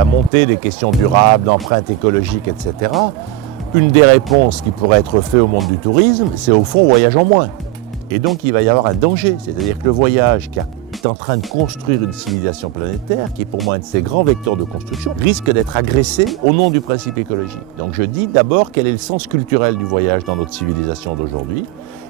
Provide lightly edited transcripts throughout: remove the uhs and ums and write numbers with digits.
la montée des questions durables, d'empreinte écologique, etc., une des réponses qui pourrait être faite au monde du tourisme, c'est au fond voyage en moins. Et donc il va y avoir un danger, c'est-à-dire que le voyage qui est en train de construire une civilisation planétaire, qui est pour moi un de ces grands vecteurs de construction, risque d'être agressé au nom du principe écologique. Donc je dis d'abord quel est le sens culturel du voyage dans notre civilisation d'aujourd'hui.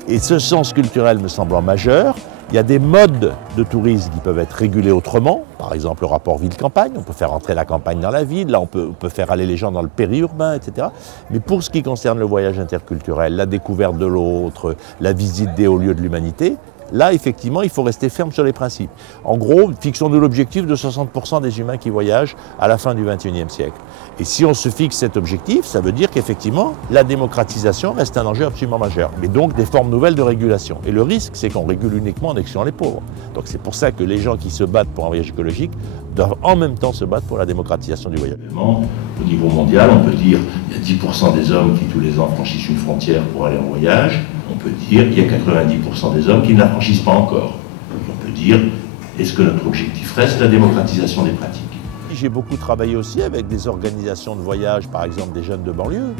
Et ce sens culturel me semblant majeur, il y a des modes de tourisme qui peuvent être régulés autrement, par exemple le rapport ville-campagne, on peut faire entrer la campagne dans la ville, là on peut faire aller les gens dans le périurbain, etc. Mais pour ce qui concerne le voyage interculturel, la découverte de l'autre, la visite des hauts lieux de l'humanité, là, effectivement, il faut rester ferme sur les principes. En gros, fixons-nous l'objectif de 60% des humains qui voyagent à la fin du XXIe siècle. Et si on se fixe cet objectif, ça veut dire qu'effectivement, la démocratisation reste un enjeu absolument majeur. Mais donc, des formes nouvelles de régulation. Et le risque, c'est qu'on régule uniquement en excluant les pauvres. Donc c'est pour ça que les gens qui se battent pour un voyage écologique doivent en même temps se battre pour la démocratisation du voyage. Au niveau mondial, on peut dire qu'il y a 10% des hommes qui tous les ans franchissent une frontière pour aller en voyage. On peut dire qu'il y a 90% des hommes qui ne la franchissent pas encore. On peut dire, est-ce que notre objectif reste la démocratisation des pratiques? J'ai beaucoup travaillé aussi avec des organisations de voyage, par exemple des jeunes de banlieue,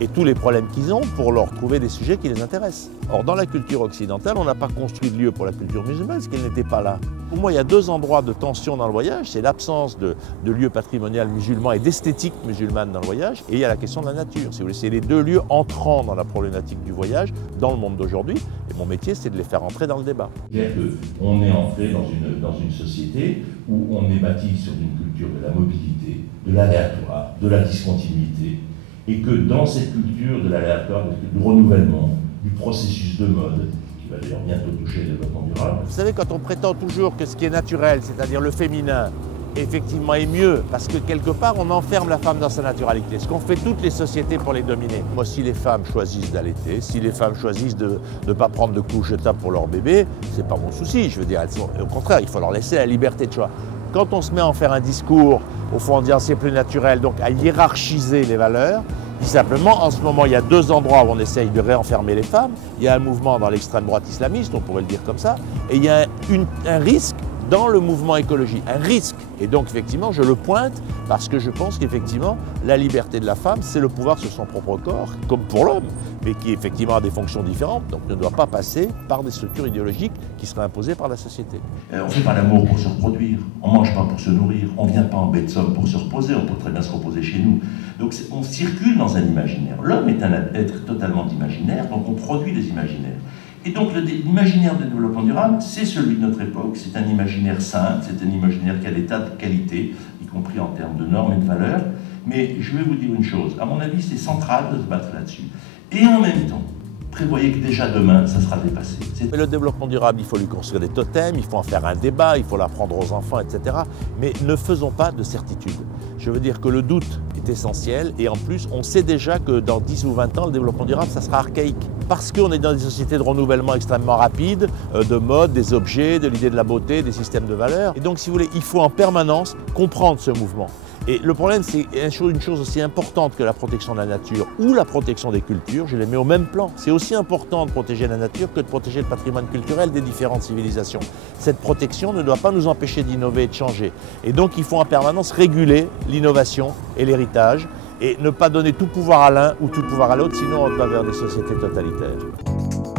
et tous les problèmes qu'ils ont pour leur trouver des sujets qui les intéressent. Or, dans la culture occidentale, on n'a pas construit de lieu pour la culture musulmane, parce qu'elle n'était pas là. Pour moi, il y a deux endroits de tension dans le voyage, c'est l'absence de lieux patrimoniaux musulmans et d'esthétique musulmane dans le voyage, et il y a la question de la nature. Si vous voulez, c'est les deux lieux entrant dans la problématique du voyage dans le monde d'aujourd'hui, et mon métier, c'est de les faire entrer dans le débat. C'est-à-dire qu'on est entré dans une société où on est bâti sur une culture de la mobilité, de l'aléatoire, de la discontinuité, et que dans cette culture de l'aléatoire, du renouvellement, du processus de mode, qui va d'ailleurs bientôt toucher le développement durable. Vous savez, quand on prétend toujours que ce qui est naturel, c'est-à-dire le féminin, effectivement est mieux, parce que quelque part on enferme la femme dans sa naturalité, ce qu'ont fait toutes les sociétés pour les dominer. Moi, si les femmes choisissent d'allaiter, si les femmes choisissent de ne pas prendre de couche jetables pour leur bébé, c'est pas mon souci, je veux dire, au contraire, il faut leur laisser la liberté de choix. Quand on se met à en faire un discours, au fond en disant c'est plus naturel, donc à hiérarchiser les valeurs, dit simplement, en ce moment, il y a deux endroits où on essaye de réenfermer les femmes. Il y a un mouvement dans l'extrême droite islamiste, on pourrait le dire comme ça, et il y a un risque dans le mouvement écologique, un risque. Et donc, effectivement, je le pointe parce que je pense qu'effectivement, la liberté de la femme, c'est le pouvoir sur son propre corps, comme pour l'homme, mais qui effectivement a des fonctions différentes, donc ne doit pas passer par des structures idéologiques qui seraient imposées par la société. On ne fait pas l'amour pour se reproduire, on ne mange pas pour se nourrir, on ne vient pas en baie de Somme pour se reposer, on peut très bien se reposer chez nous. Donc on circule dans un imaginaire. L'homme est un être totalement imaginaire, donc on produit des imaginaires. Et donc l'imaginaire de développement durable, c'est celui de notre époque, c'est un imaginaire sain, c'est un imaginaire qui a des tas de qualités, y compris en termes de normes et de valeurs. Mais je vais vous dire une chose, à mon avis, c'est central de se battre là-dessus. Et en même temps, prévoyez que déjà demain, ça sera dépassé. Mais le développement durable, il faut lui construire des totems, il faut en faire un débat, il faut l'apprendre aux enfants, etc. Mais ne faisons pas de certitude. Je veux dire que le doute est essentiel et en plus, on sait déjà que dans 10 ou 20 ans, le développement durable, ça sera archaïque. Parce qu'on est dans des sociétés de renouvellement extrêmement rapide, de mode, des objets, de l'idée de la beauté, des systèmes de valeurs. Et donc, si vous voulez, il faut en permanence comprendre ce mouvement. Et le problème, c'est une chose aussi importante que la protection de la nature ou la protection des cultures, je les mets au même plan. C'est aussi important de protéger la nature que de protéger le patrimoine culturel des différentes civilisations. Cette protection ne doit pas nous empêcher d'innover et de changer. Et donc, il faut en permanence réguler l'innovation et l'héritage et ne pas donner tout pouvoir à l'un ou tout pouvoir à l'autre, sinon on va vers des sociétés totalitaires.